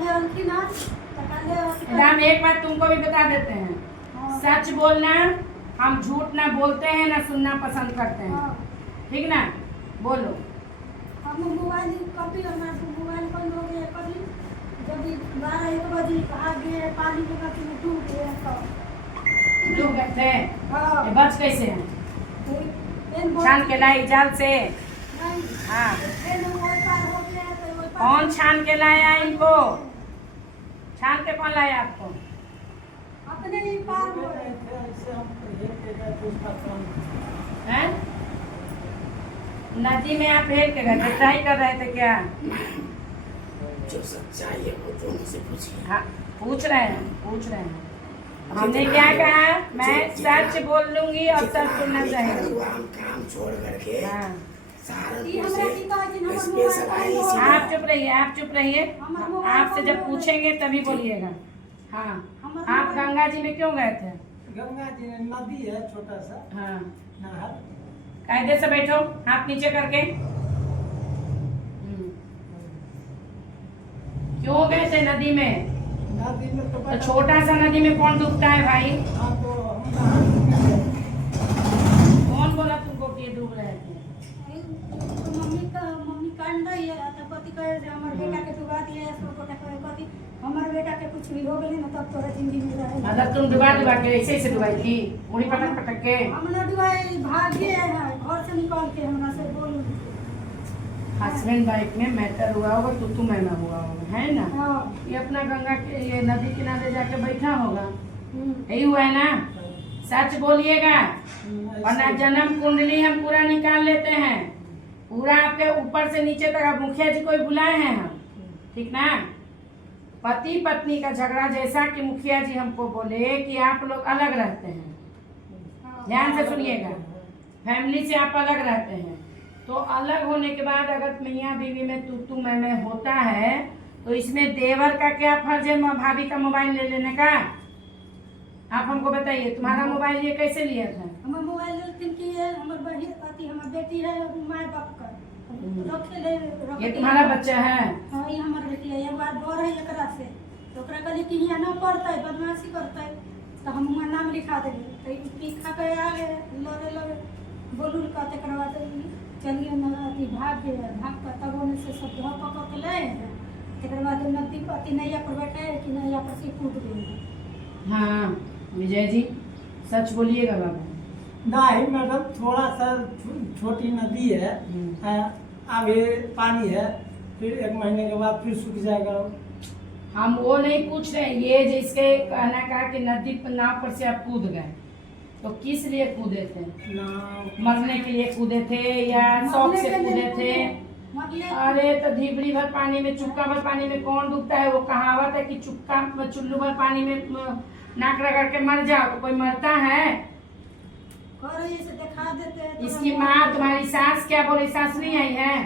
Madam एक बात तुमको भी बता देते हैं, सच बोलना, हम झूठ ना बोलते हैं ना सुनना पसंद करते हैं, ठीक ना? बोलो। हम मोबाइल कभी हमारे मोबाइल बंद हो गया, कभी जब 12-1 बजे भाग गए, पानी के बच में डूब गए तो डूब गए थे। हाँ। ये बच कैसे हैं? छान के लाई जाल से? हाँ। कौन छान के लाया इनको? छान के कौन लाया आपको? अपने ही पार हो रहे हैं? नदी में आप हेल के गए थे, ट्राई कर रहे थे क्या? जो सच्चाई है वो दोनों से पूछिए। हाँ, पूछ रहे हैं। हमने क्या कहा? मैं सच बोल लूंगी और सच सुनना चाहिए। काम छोड़ करके हाँ। आप चुप रहिए। आपसे जब पूछेंगे तभी बोलिएगा। हाँ, आप गंगा जी में क्यों गए थे? गंगा जी में नदी है छोटा सा। हाँ, नहर। कायदे से बैठो, हाथ नीचे करके। क्यों गए थे नदी में? नदी में तो छोटा सा नदी में कौन डूबता है भाई? हाँ, तो कौन बोला तुमको कि ये डूब रहे थे? मम्मी कांड रही है, तो पति कहे हमारे बेटा के डुबा दिए, पति हमारे बेटा के कुछ भी हो गए ना तब तोरा जिंदगी में रहे। मतलब तुम डुबा के ऐसे डुबाई थी, मुड़ी पटक के? हमने डुबाई, भाग गए हैं घर से निकाल के, हमरा से बोल। हस्बैंड वाइफ में मैटर हुआ होगा, तू मैं हुआ होगा, है ना? हाँ। ये अपना गंगा के ये नदी किनारे जाके बैठा होगा, यही हुआ है ना? सच बोलिएगा, वरना जन्म कुंडली हम पूरा निकाल लेते हैं, पूरा आपके ऊपर से नीचे तक। आप मुखिया जी को बुलाए हैं हम, ठीक ना? पति पत्नी का झगड़ा जैसा कि मुखिया जी हमको बोले कि आप लोग अलग रहते हैं, ध्यान से सुनिएगा, फैमिली से आप अलग रहते हैं, तो अलग होने के बाद अगर मियाँ बीवी में तू मैं होता है तो इसमें देवर का क्या फर्ज है भाभी का मोबाइल ले लेने का? आप हमको बताइए, तुम्हारा मोबाइल ये कैसे लिया था? हमारा मोबाइल हमारे बहन पति, हमारी बेटी है, माँ बाप का ये तुम्हारा बच्चा है? हाँ, ये हमारी बेटी है, एक बार डर है एकरा से, तो ओकरा कहली कि यहाँ ना पढ़ते, बदमाशी करते, तो हम वहाँ नाम लिखा देंगे, तो लिखा के आ गए, लड़े बोलू कहते, चलिए अथी भाग कर तब ओने से सब घर पकड़ के ले, एक बाद नदी पति नैया पर बैठे कि नैया पर से कूद गए। हाँ विजय जी, सच बोलिएगा बाबा। नहीं मैडम, थोड़ा सा छोटी नदी है, अभी पानी है, फिर 1 महीने के बाद फिर सूख जाएगा। हम वो नहीं पूछ रहे, ये जिसके कहना कहा कि नदी पर नाव पर से आप कूद गए, तो किस लिए कूदे थे? मरने के लिए कूदे थे या शौक से कूदे थे? अरे तो ढीबड़ी भर पानी में, चुक्का भर पानी में कौन डूबता है? वो कहावत है कि चुल्लू भर पानी में नाक रगड़ के मर जाओ, तो कोई मरता है? दिखा देते हैं। इसकी माँ तुम्हारी सास क्या बोली? सास नहीं आई है?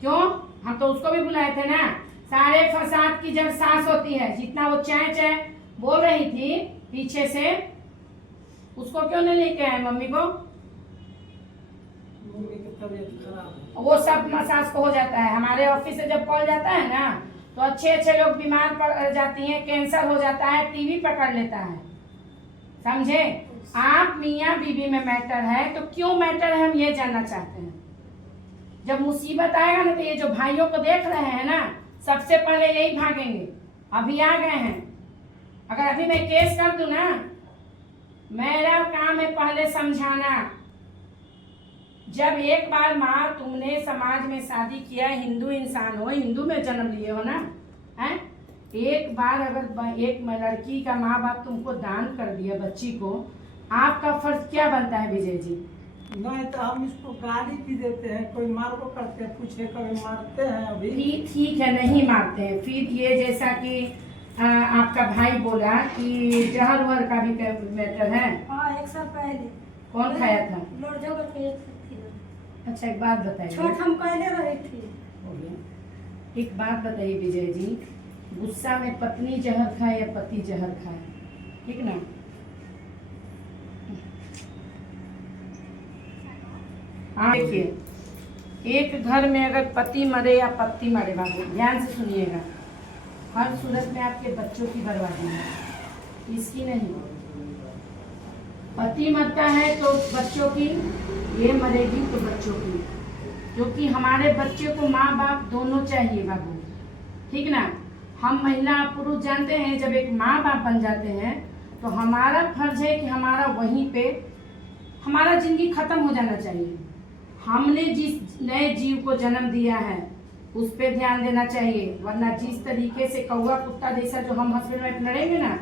क्यों? हम तो उसको भी बुलाए थे ना। सारे फसाद की जब सास होती है, जितना वो चाय बोल रही थी पीछे से, उसको क्यों नहीं लेके आए मम्मी को? वो सब मसाज को हो जाता है। हमारे ऑफिस से जब कॉल जाता है ना, तो अच्छे लोग बीमार पड़ जाती हैं, कैंसर हो जाता है, टीवी पकड़ लेता है, समझे? आप मियाँ बीवी में मैटर है तो क्यों मैटर है, हम ये जानना चाहते हैं। जब मुसीबत आएगा ना, तो ये जो भाइयों को देख रहे हैं ना, सबसे पहले यही भागेंगे। अभी आ गए हैं, अगर अभी मैं केस कर दूं ना, मेरा काम है पहले समझाना। जब एक बार माँ तुमने समाज में शादी किया, हिंदू इंसान हो, हिंदू में जन्म लिए हो ना, है? एक बार अगर एक लड़की का माँ बाप तुमको दान कर दिया बच्ची को, आपका फर्ज क्या बनता है विजय जी? नहीं तो हम इसको गाली भी देते हैं, कोई मारो करते हैं, पूछे कभी मारते हैं। अभी ठीक है, नहीं मारते हैं। फिर ये जैसा कि आपका भाई बोला कि जहर वहर का भी मैटर है। हाँ, 1 साल पहले। कौन खाया था? अच्छा एक बात बताइए, छोट हम पहले रहे थे। एक बात बताइए विजय जी, गुस्सा में पत्नी जहर खाए या पति जहर खाए, ठीक ना? हाँ देखिए, एक घर में अगर पति मरे या पत्नी मरे, बाबू ध्यान से सुनिएगा, हर सूरत में आपके बच्चों की बर्बादी है, इसकी नहीं। पति मरता है तो बच्चों की, ये मरेगी तो बच्चों की, क्योंकि हमारे बच्चे को माँ बाप दोनों चाहिए बाबू, ठीक ना। हम महिला पुरुष जानते हैं जब एक माँ बाप बन जाते हैं तो हमारा फर्ज है कि हमारा वहीं पे हमारा जिंदगी खत्म हो जाना चाहिए। हमने जिस नए जीव को जन्म दिया है उस पे ध्यान देना चाहिए, वरना जिस तरीके से कौवा कुत्ता जैसा जो हम हस्बैंड वाइफ लड़ेंगे ना,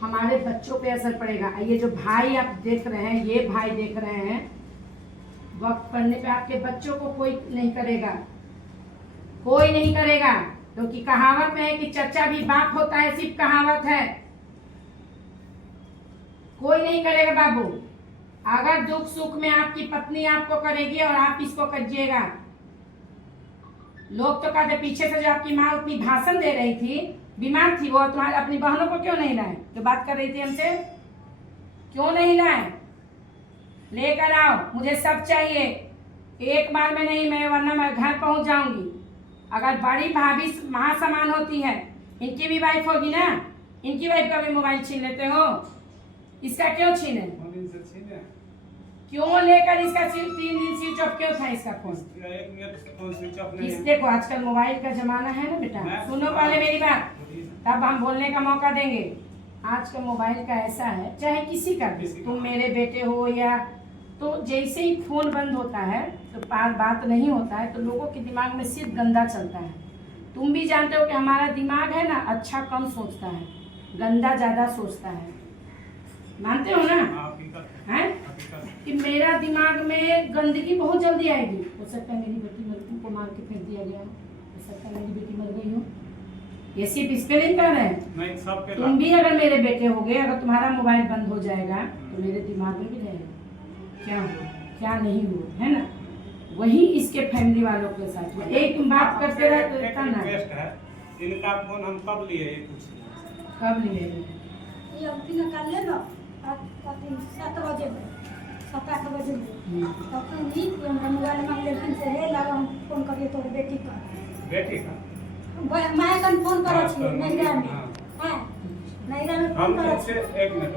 हमारे बच्चों पे असर पड़ेगा। ये जो भाई आप देख रहे हैं, ये भाई देख रहे हैं, वक्त पड़ने पे आपके बच्चों को कोई नहीं करेगा, कोई नहीं करेगा, क्योंकि कहावत में है कि चचा भी बाप होता है, सिर्फ कहावत है, कोई नहीं करेगा बाबू। अगर दुख सुख में आपकी पत्नी आपको करेगी और आप इसको करिएगा। लोग तो कहते पीछे से जो आपकी माँ उतनी भाषण दे रही थी, बीमार थी, वो तुम्हारी अपनी बहनों को क्यों नहीं लाए? जो बात कर रही थी हमसे, क्यों नहीं लाए? लेकर आओ, मुझे सब चाहिए, एक बार में नहीं, मैं वरना मैं घर पहुंच जाऊंगी। अगर बड़ी भाभी माँ समान होती है, इनकी भी वाइफ होगी ना, इनकी वाइफ का भी मोबाइल छीन लेते हो, इसका क्यों छीने? क्यों लेकर इसका 3 दिन स्विच ऑफ क्यों था इसका फोन? देखो आजकल मोबाइल का जमाना है ना बेटा, सुनो पहले मेरी बात, तब हम बोलने का मौका देंगे। आजकल मोबाइल का ऐसा है, चाहे किसी का भी, तुम मेरे बेटे हो या, तो जैसे ही फोन बंद होता है तो बात नहीं होता है, तो लोगों के दिमाग में सिर्फ गंदा चलता है। तुम भी जानते हो कि हमारा दिमाग है ना, अच्छा कम सोचता है, गंदा ज्यादा सोचता है, मानते हो ना? हैं कि मेरा दिमाग में गंदगी बहुत जल्दी आएगी। हो सकता है मेरी बेटी को मार के फेंक दिया गया, हो सकता है मेरी बेटी मर गई हो, ये सिर्फ इस पे नहीं कर रहे हैं। तुम भी अगर मेरे बेटे हो गए, अगर तुम्हारा मोबाइल बंद हो जाएगा तो मेरे दिमाग में भी रहेगा क्या हो क्या नहीं हो, है ना? वही इसके फैमिली वालों के साथ एक बात करते रहे तो इतना ना। इनका फोन हम कब लिए? कब लिए? ये अब दिन निकाल ले ना, 7 बजे में, 7-8 बजे में, तब तो नहीं कि हम मोबाइल मांग लेकिन से हे लगा हम फोन करिए तो बेटी का माय कन फोन करो छी नैरा में, हां नैरा में फोन करो छी। 1 मिनट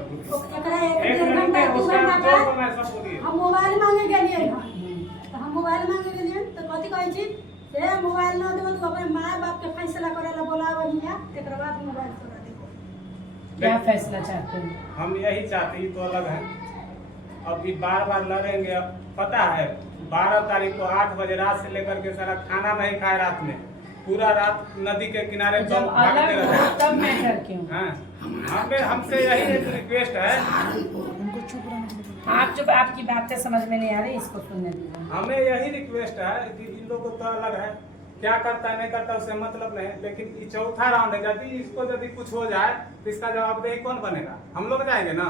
एकरा 1 घंटा 2 घंटा बाद हम मोबाइल मांगे गेलिए ना, तो हम मोबाइल मांगे गेलिए तो कथि कहै छी से मोबाइल न देबो तो अपने माय बाप के फैसला करे ला बोलावो हिया, एकरा बाद मोबाइल तोरा देखो। क्या फैसला चाहते हैं? हम यही चाहते ही तो अलग है, अभी बार लड़ेंगे। अब पता है 12 तारीख को 8 बजे रात से लेकर के सारा खाना नहीं खाए, रात में पूरा रात नदी के किनारे जब भागते अलग हो तब मैटर क्यों? हमसे यही एक रिक्वेस्ट है, आप चुप, आपकी बातें समझ में नहीं आ रही, इसको सुनने दीजिए। हमें यही रिक्वेस्ट है कि इन लोगों को तो अलग है, क्या करता है नहीं करता उससे मतलब नहीं, लेकिन ये चौथा राउंड है, यदि कुछ हो जाए तो इसका जवाबदेही कौन बनेगा? हम लोग जाएंगे ना,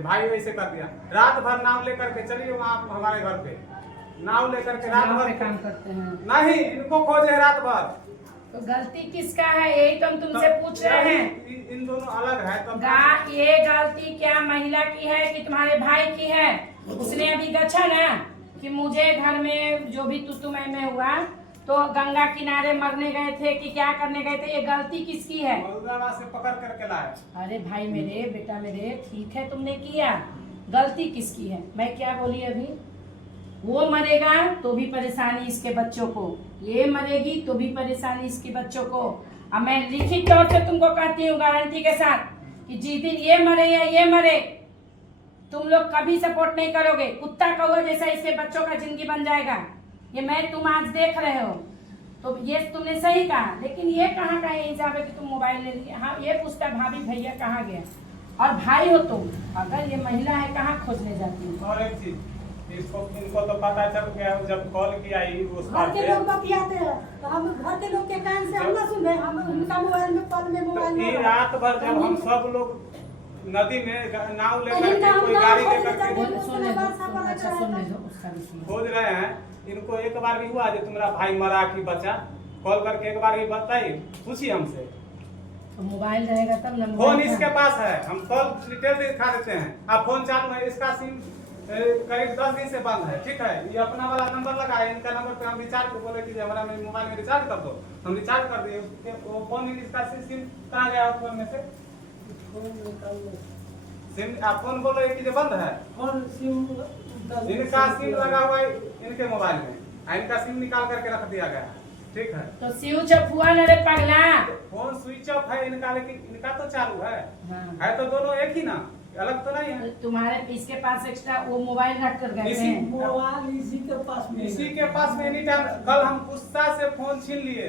भाई वैसे कर दिया, रात भर नाव लेकर के चलिए वहाँ हमारे घर पे, नाव लेकर के रात भर काम करते हैं। नहीं, इनको खोजे रात भर। तो गलती किसका है, यही तो हम तुमसे पूछ रहे हैं। इन दोनों अलग है तो ये गलती क्या महिला की है कि तुम्हारे भाई की है? उसने अभी गछा ना कि मुझे घर में जो भी तू मैं हुआ तो गंगा किनारे मरने गए थे कि क्या करने गए थे, ये गलती किसकी है? से पकड़ करके लाए। अरे भाई मेरे, बेटा मेरे, ठीक है तुमने किया, गलती किसकी है? मैं क्या बोली अभी? वो मरेगा तो भी परेशानी इसके बच्चों को, ये मरेगी तो भी परेशानी इसके बच्चों को। अब मैं लिखित तौर पे तुमको कहती हूँ गारंटी के साथ कि जिस दिन ये मरे या ये मरे, तुम लोग कभी सपोर्ट नहीं करोगे, कुत्ता कौवा जैसा इसके बच्चों का जिंदगी बन जाएगा। ये मैं तुम आज देख रहे हो, तो ये तुमने सही कहा, लेकिन ये कहाँ का ये हिसाब है कि तुम मोबाइल ले लिए? हाँ, ये पूछता भाभी भैया कहाँ गया, और भाई हो तुम, अगर ये महिला है कहाँ खोजने जाती है? और एक चीज, इनको तो पता चल गया, जब कॉल किया ही उस घर के लोग बतियाते हैं, तो हम घर के लोग के कान से हम ना सुने, हम उनका मोबाइल में कॉल में मोबाइल में रात भर जब हम सब लोग नदी में नाव लेकर के कोई गाड़ी लेकर खोज रहे हैं, इनको एक बार भी हुआ जो तुम्हारा भाई मरा कि बचा? कॉल करके एक बार भी बताइए, पूछिए हमसे। तो मोबाइल रहेगा तब ना, फोन इसके पास है, हम कॉल डिटेल दिखा देते हैं। आप फोन चालू है, इसका सिम करीब 10 दिन से बंद है। ठीक है, ये अपना वाला नंबर लगा है, इनका नंबर पे हम रिचार्ज बोले कि हमारा मोबाइल में रिचार्ज कर दो, हम रिचार्ज कर दिए। वो फोन में इसका सिम कहाँ गया फोन में से? सिम आप फोन बोल रहे कि जो बंद है, और सिम इनका सिम लगा हुआ है इनके मोबाइल में, इनका सिम निकाल करके रख दिया गया है। ठीक है, तो स्विच ऑफ हुआ ना रे पगला। फोन स्विच ऑफ है इनका, लेकिन इनका तो चालू है। हाँ। है तो दोनों एक ही ना, अलग तो नहीं है। तुम्हारे इसके पास एक्स्ट्रा वो मोबाइल रख कर गए इसी थे। मोबाइल इसी के पास में इसी के पास में एनी टाइम। कल हम गुस्सा से फोन छीन लिए,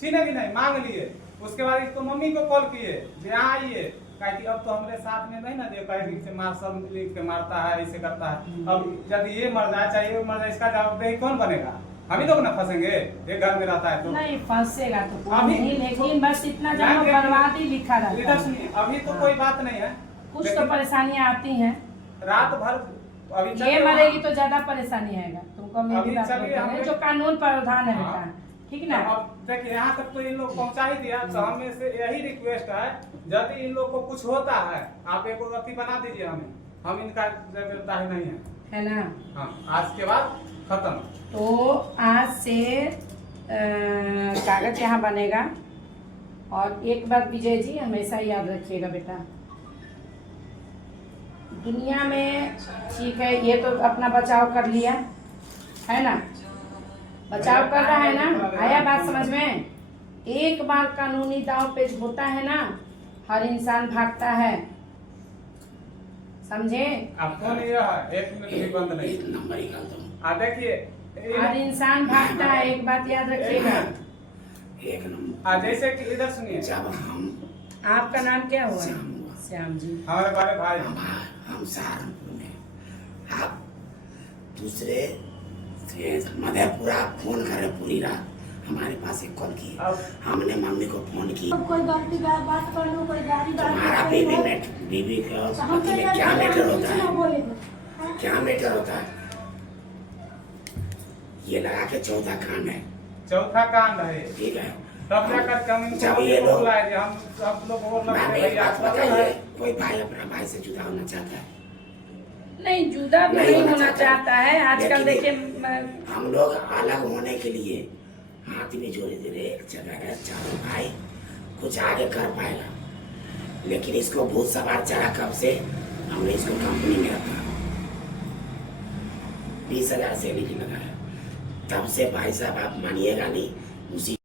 छीने भी नहीं, मांग लिए। उसके बाद इसको मम्मी को कॉल किए जे यहाँ आइए, कहे कि अब तो हमारे साथ में नहीं ना, जो कहे कि इसे मार सब मिल के मारता है, इसे करता है। अब यदि ये मर जाए चाहे ये मर जाए, इसका जवाबदेही कौन बनेगा? हम ही लोग ना फंसेंगे, एक घर में रहता है तो। नहीं फंसेगा तो कोई अभी- नहीं, लेकिन बस इतना जानो बर्बादी लिखा रहता इधर है। सुनिए, अभी तो कोई बात नहीं है, कुछ तो लेकिन परेशानियां आती हैं। रात भर अभी ये चलिए मरेगी तो ज्यादा परेशानी आएगा तुमको। मेरी अभी बात चलिए नहीं हम- है, जो कानून प्रावधान है हाँ। बेटा, ठीक ना। अब देखिए यहाँ तक तो इन लोग पहुँचा ही दिया, तो हमें से यही रिक्वेस्ट है, यदि इन लोग को कुछ होता है आप एक अथी बना दीजिए हमें, हम इनका जिम्मेदार नहीं है। है ना। हाँ, आज के बाद खत्म। तो आज से कागज यहाँ बनेगा। और एक बात विजय जी हमेशा याद रखिएगा बेटा, दुनिया में ठीक है ये तो अपना बचाव कर लिया है ना, बचाव कर रहा है ना, आया बात समझ में। एक बार कानूनी दांव पेच होता है ना, हर इंसान भागता है, समझे। अब फोन ये है, 1 मिनट भी बंद नहीं। एक नंबर निकाल दो। देखिए हर इंसान भागता है, एक बात याद रखिएगा। एक नंबर। जैसे कि इधर सुनिए, जब हम आपका नाम क्या हुआ? श्याम हुआ। श्याम जी। हमारे बड़े भाई हम सहारनपुर में, आप दूसरे से मधेपुरा फोन करे पूरी रात हमारे पास एक कॉल की, अब हमने मम्मी को फोन की, अब कोई गलती बात कर लो, कोई गाड़ी तुम्हारा बीबी का पति में क्या मैटर होता है, क्या मैटर होता है? ये लगा के चौथा कांड है, चौथा कांड है। ठीक है। तब जाकर हम इनको जब ये लोग- बुलाए थे, हम सब लोग बोल रहे मैम थे एक बात भैया बताइए, कोई भाई अपना भाई से जुदा होना चाहता है? नहीं जुदा भी नहीं होना चाहता है आजकल। देखिए हम लोग अलग होने के लिए हाथ में जोड़े दे रहे, एक जगह है, चारों भाई कुछ आगे कर पाएगा, लेकिन इसको भूत सवार चढ़ा कब से हमने इसको कंपनी में रखा, 20,000 सैलरी लगाया, तब से भाई साहब आप मानिएगा नहीं, उसी